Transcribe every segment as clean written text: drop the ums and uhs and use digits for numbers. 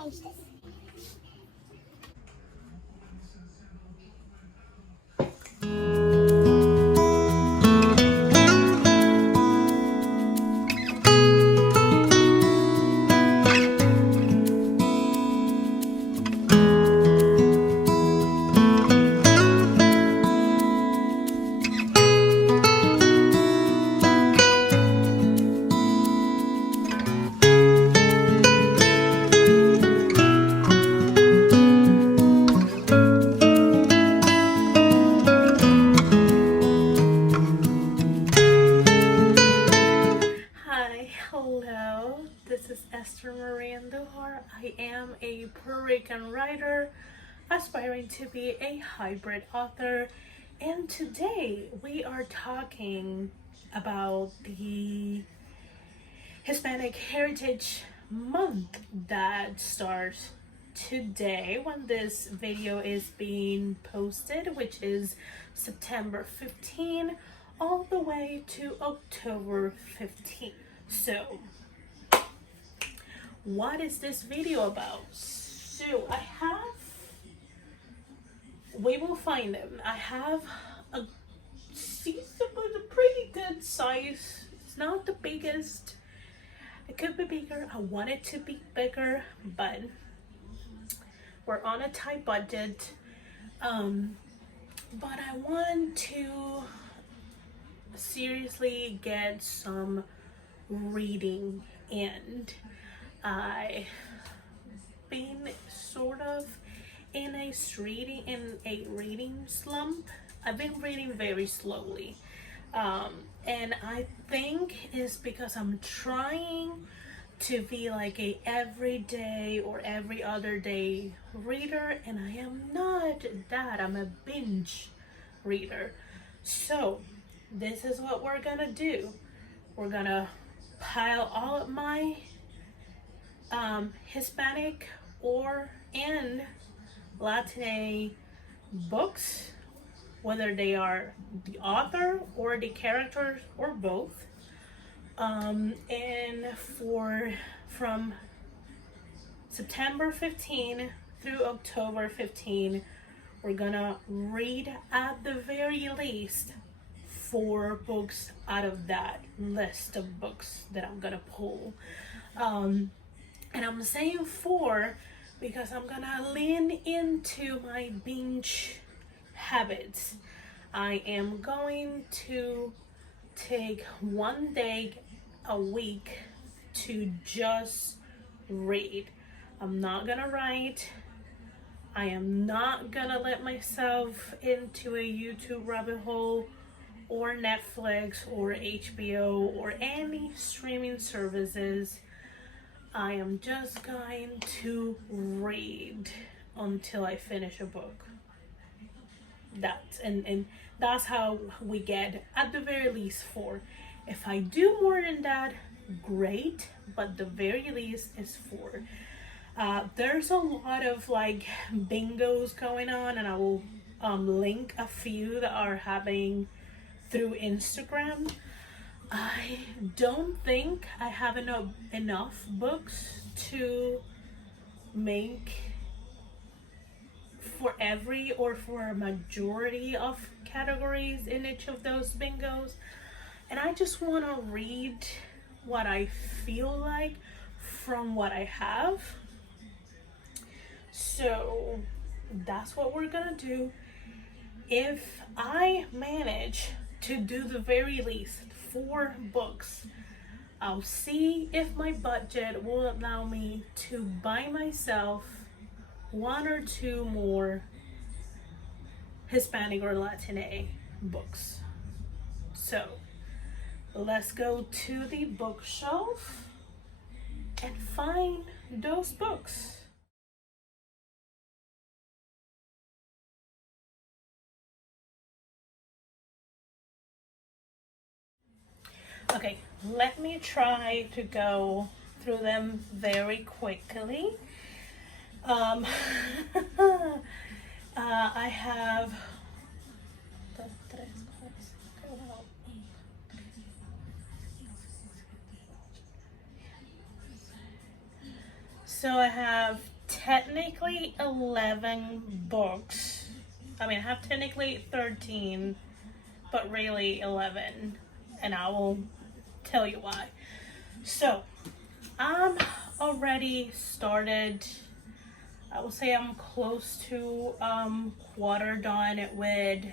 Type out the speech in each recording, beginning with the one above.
change this. Hello, this is Esther. I am a Puerto Rican writer aspiring to be a hybrid author, and today we are talking about the Hispanic Heritage Month that starts today when this video is being posted, which is September 15 all the way to October 15. So what is this video about? So we will find them. I have a pretty good size. It's not the biggest. It could be bigger. I want it to be bigger, but we're on a tight budget. But I want to seriously get some reading in. I've been sort of in a reading slump. I've been reading very slowly, and I think it's because I'm trying to be like a everyday or every other day reader, and I am not that. I'm a binge reader. So this is what we're gonna do. We're gonna pile all of my Hispanic and Latine books, whether they are the author or the characters or both, and from September 15 through October 15, we're gonna read at the very least 4 books out of that list of books that I'm gonna pull. And I'm saying 4 because I'm gonna lean into my binge habits. I am going to take one day a week to just read. I'm not gonna write. I am not gonna let myself into a YouTube rabbit hole or Netflix or HBO or any streaming services. I am just going to read until I finish a book. That's how we get at the very least 4. If I do more than that, great, but the very least is 4. There's a lot of like bingos going on, and I will link a few that are happening through Instagram. I don't think I have enough books to make for every or for a majority of categories in each of those bingos, and I just want to read what I feel like from what I have. So that's what we're gonna do. If I manage to do the very least 4 books, I'll see if my budget will allow me to buy myself 1 or 2 more Hispanic or Latine books. So let's go to the bookshelf and find those books. Okay, let me try to go through them very quickly. I have So I have technically 11 books. I mean, I have technically 13, but really 11. And I will tell you why. So, I'm already started. I will say I'm close to quarter done with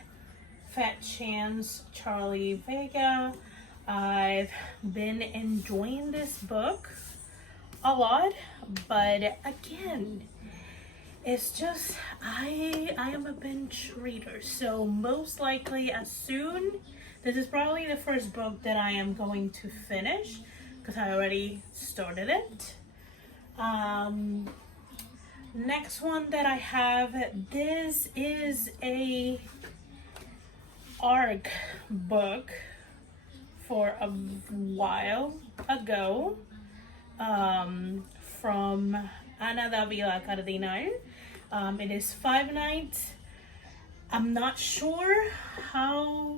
Fat Chance Charlie Vega. I've been enjoying this book a lot, but again, it's just I am a binge reader, so most likely this is probably the first book that I am going to finish because I already started it. Next one that I have, this is a ARC book for a while ago, from Ana Davila Cardinal. It is 5 Nights. I'm not sure how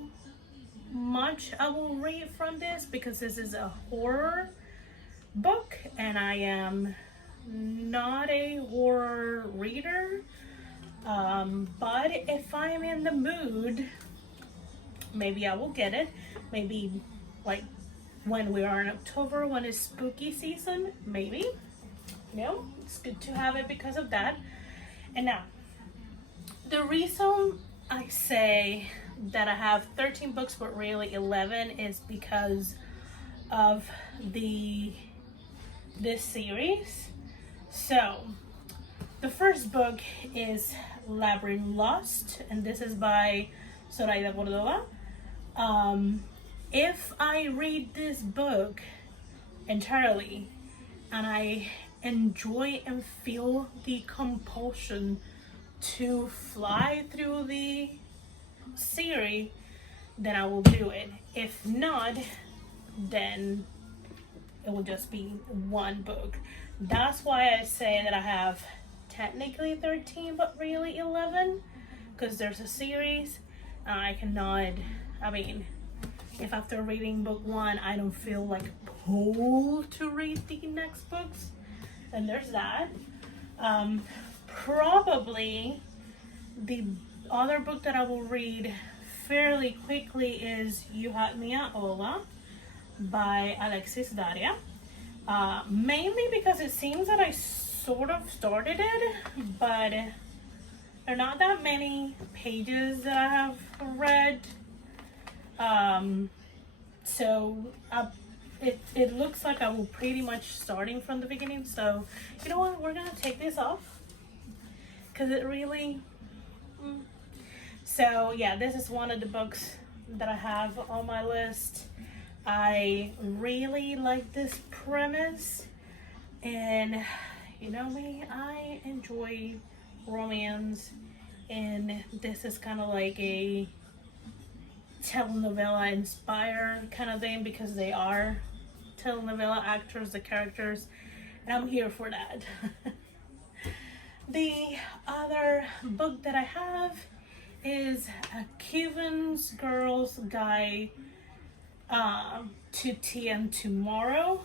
much I will read from this because this is a horror book and I am not a horror reader, but if I'm in the mood, maybe I will get it. Maybe like when we are in October, when it's spooky season, maybe. You know, it's good to have it because of that. And now, the reason I say that I have 13 books but really 11 is because of this series. So, the first book is Labyrinth Lost, and this is by Zoraida Cordova. If I read this book entirely and I enjoy and feel the compulsion to fly through the series, then I will do it. If not, then it will just be one book. That's why I say that I have technically 13 but really 11, because there's a series. I cannot, I mean, if after reading book 1 I don't feel like pulled to read the next books, then there's that. Probably the other book that I will read fairly quickly is You Had Me at Hola by Alexis Daria. Mainly because it seems that I sort of started it, but there are not that many pages that I have read. So it looks like I will pretty much starting from the beginning. So you know what, we're gonna take this off because it really. So yeah, this is one of the books that I have on my list. I really like this premise, and you know me, I enjoy romance, and this is kind of like a telenovela inspired kind of thing because they are telenovela actors, the characters, and I'm here for that. The other book that I have is A Cuban Girl's Guide to Tea and Tomorrow.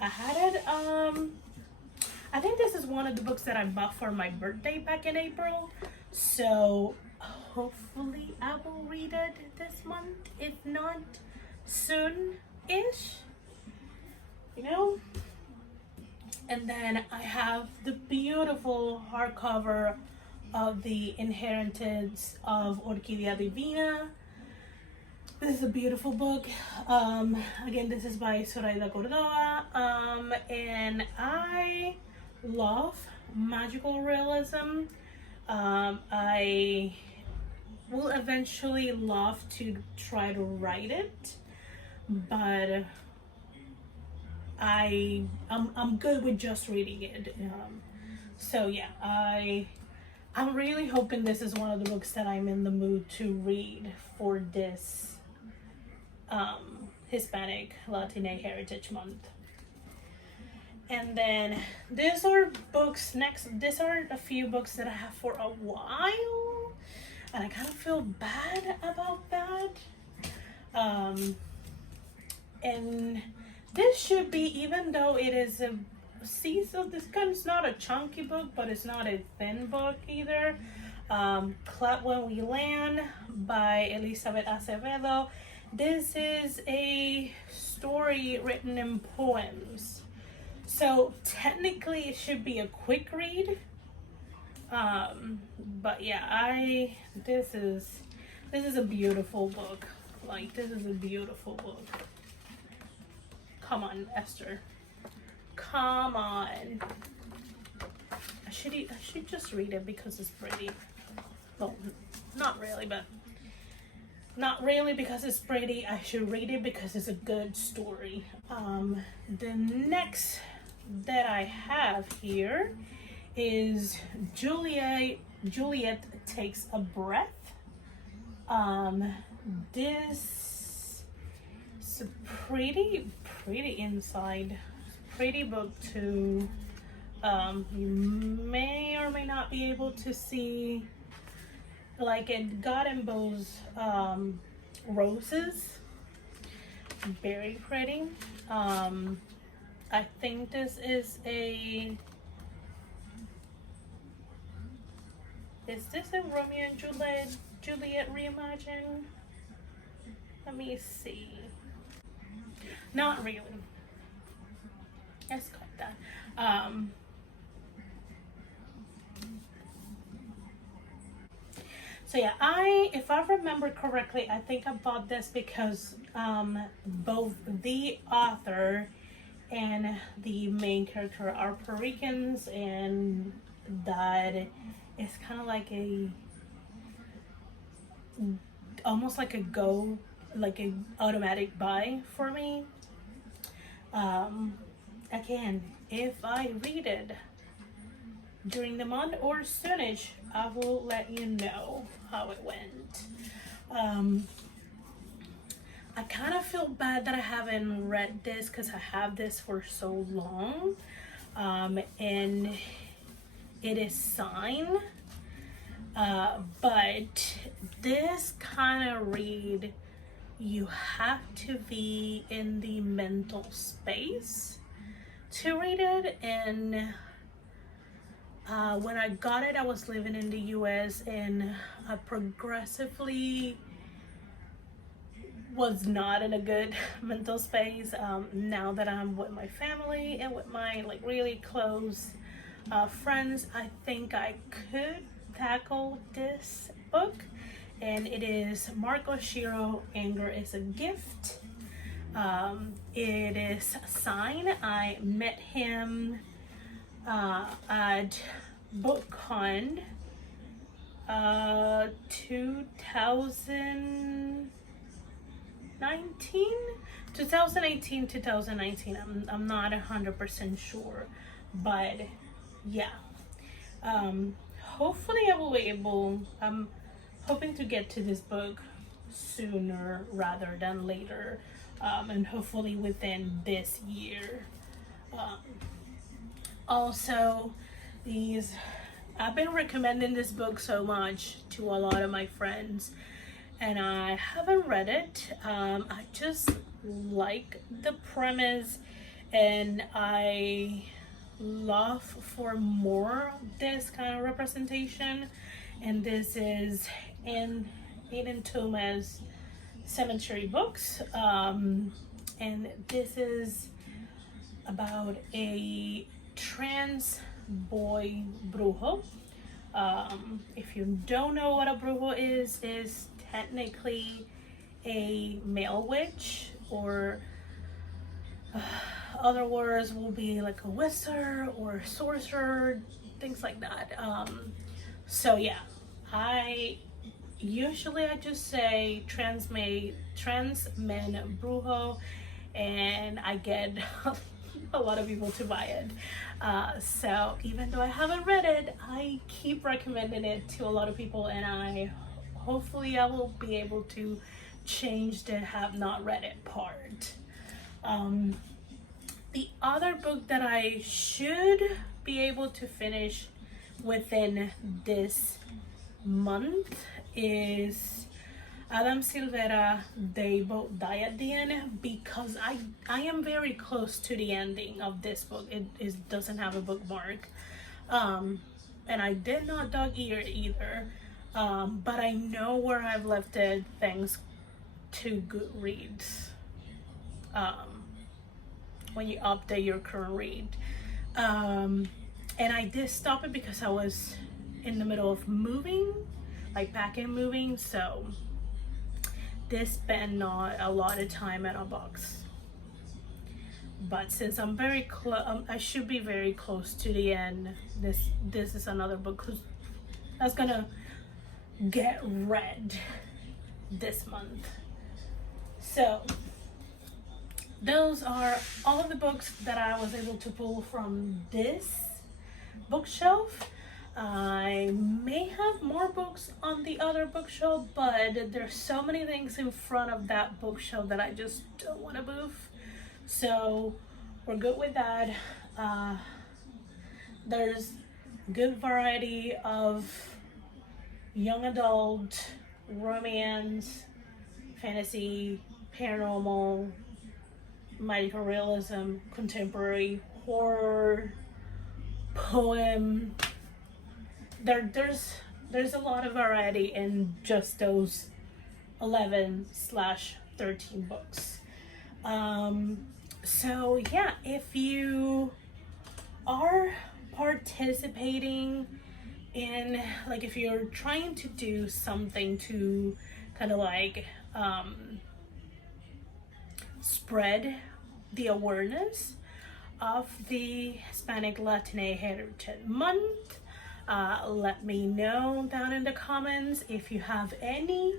I had it, I think this is one of the books that I bought for my birthday back in April, so hopefully I will read it this month, if not soon-ish, you know. And then I have the beautiful hardcover of The Inheritance of Orquídea Divina. This is a beautiful book. Again, this is by Zoraida Cordova, and I love magical realism. I will eventually love to try to write it, but I'm good with just reading it. So yeah, I'm really hoping this is one of the books that I'm in the mood to read for this Hispanic Latine Heritage Month. And then these are a few books that I have for a while, and I kind of feel bad about that. And this should be, even though it is see, so this kind is not a chunky book, but it's not a thin book either. Clap When We Land by Elizabeth Acevedo. This is a story written in poems. So technically it should be a quick read. But yeah, this is a beautiful book. Like, this is a beautiful book. Come on, Esther. Come on. I should just read it because it's pretty. Well, not really because it's pretty. I should read it because it's a good story. The next that I have here is Juliet Takes a Breath. This is a pretty inside, pretty book too. You may or may not be able to see, like, it got embossed roses, very pretty. I think this is this a Romeo and Juliet reimagined? Let me see. Not really. Let's cut that. So yeah, if I remember correctly, I think I bought this because both the author and the main character are Puerto Ricans, and that is kind of like almost like an automatic buy for me. Again, if I read it during the month or soonish, I will let you know how it went. I kind of feel bad that I haven't read this because I have this for so long, and it is signed, but this kind of read, you have to be in the mental space to read it. And when I got it, I was living in the US, and I progressively was not in a good mental space. Now that I'm with my family and with my really close friends, I think I could tackle this book. And it is Mark Oshiro, Anger is a Gift. It is signed. I met him at BookCon 2018, I'm not 100% sure, but yeah, hopefully I will be able, I'm hoping to get to this book sooner rather than later, and hopefully within this year. Also, I've been recommending this book so much to a lot of my friends, and I haven't read it. I just like the premise, and I love for more this kind of representation. And this is in Aiden Thomas Cemetery Books, and this is about a trans boy brujo. If you don't know what a brujo is technically a male witch, or other words will be like a wizard or sorcerer, things like that. So yeah, I just say trans men brujo, and I get a lot of people to buy it. So even though I haven't read it, I keep recommending it to a lot of people, and hopefully I will be able to change the have not read it part. The other book that I should be able to finish within this month is Adam Silvera, they both die at the end because I am very close to the ending of this book. It doesn't have a bookmark. And I did not dog ear either. But I know where I've left it thanks to Goodreads. When you update your current read. And I did stop it because I was in the middle of moving, like packing and moving, so this spent not a lot of time in a box. But since I'm very close, I should be very close to the end. This is another book that's gonna get read this month. So those are all of the books that I was able to pull from this bookshelf. I may have more books on the other bookshelf, but there's so many things in front of that bookshelf that I just don't want to move. So we're good with that. There's good variety of young adult, romance, fantasy, paranormal, magical realism, contemporary, horror, poem. There's a lot of variety in just those 11/13 books. So yeah, if you are participating in, like, if you're trying to do something to kind of like spread the awareness of the Hispanic Latine Heritage Month, let me know down in the comments if you have any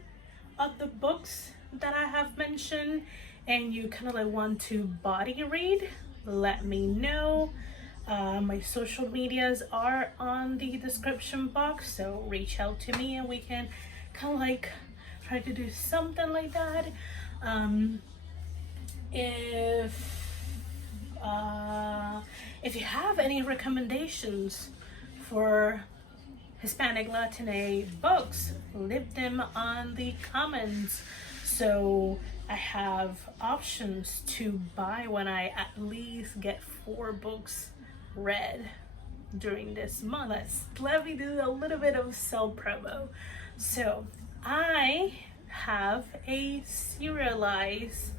of the books that I have mentioned and you kind of like want to body read. Let me know. My social medias are on the description box, so reach out to me and we can kind of like try to do something like that. If you have any recommendations for Hispanic Latine books, leave them on the comments so I have options to buy when I at least get 4 books read during this month. Let me do a little bit of self promo. So I have a serialized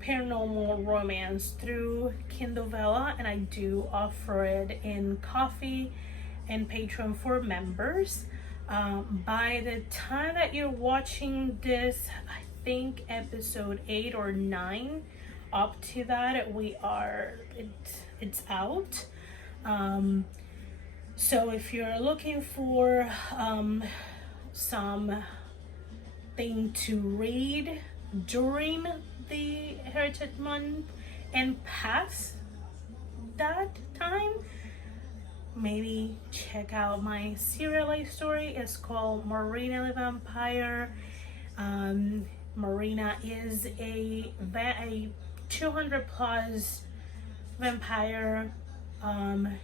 paranormal romance through Kindle Vella, and I do offer it in Coffee and Patreon for members. By the time that you're watching this, I think episode 8 or 9, up to that, it's out. So if you're looking for something to read during the Heritage Month and past that time, maybe check out my serialized story. It's called Marina the Vampire. Marina is a 200 plus vampire.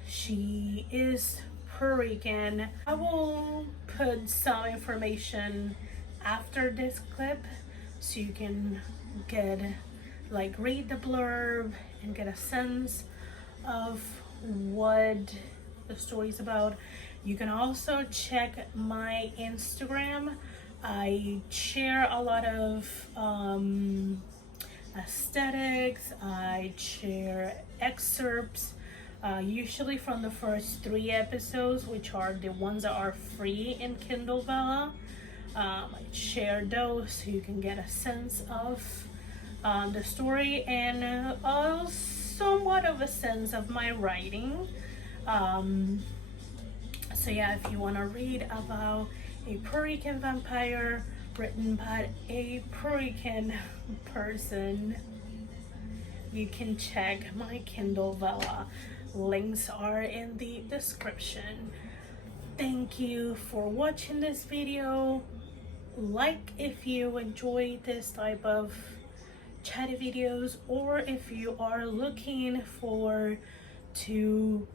She is Puerto Rican. I will put some information after this clip so you can read the blurb and get a sense of what the story is about. You can also check my Instagram. I share a lot of aesthetics. I share excerpts, usually from the first 3 episodes, which are the ones that are free in Kindle Vella. I share those so you can get a sense of the story and somewhat of a sense of my writing. So yeah, if you want to read about a Puerto Rican vampire written by a Puerto Rican person, you can check my Kindle Vella. Links are in the description. Thank you for watching this video. Like if you enjoy this type of chatty videos, or if you are looking to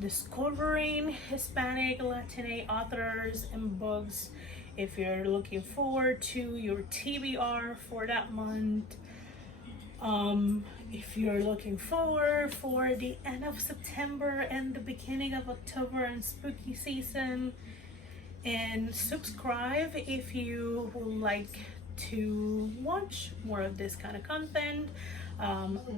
discovering Hispanic Latine authors and books if you're looking forward to your TBR for that month, if you're looking forward for the end of September and the beginning of October and spooky season, and subscribe if you would like to watch more of this kind of content.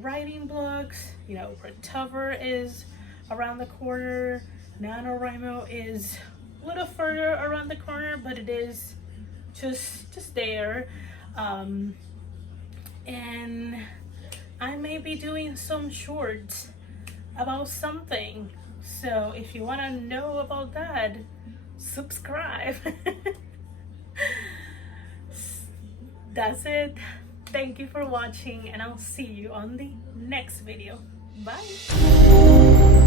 Writing blogs, you know, October is around the corner, NaNoWriMo is a little further around the corner, but it is just there. And I may be doing some shorts about something, so if you want to know about that, subscribe. That's it. Thank you for watching, and I'll see you on the next video. Bye.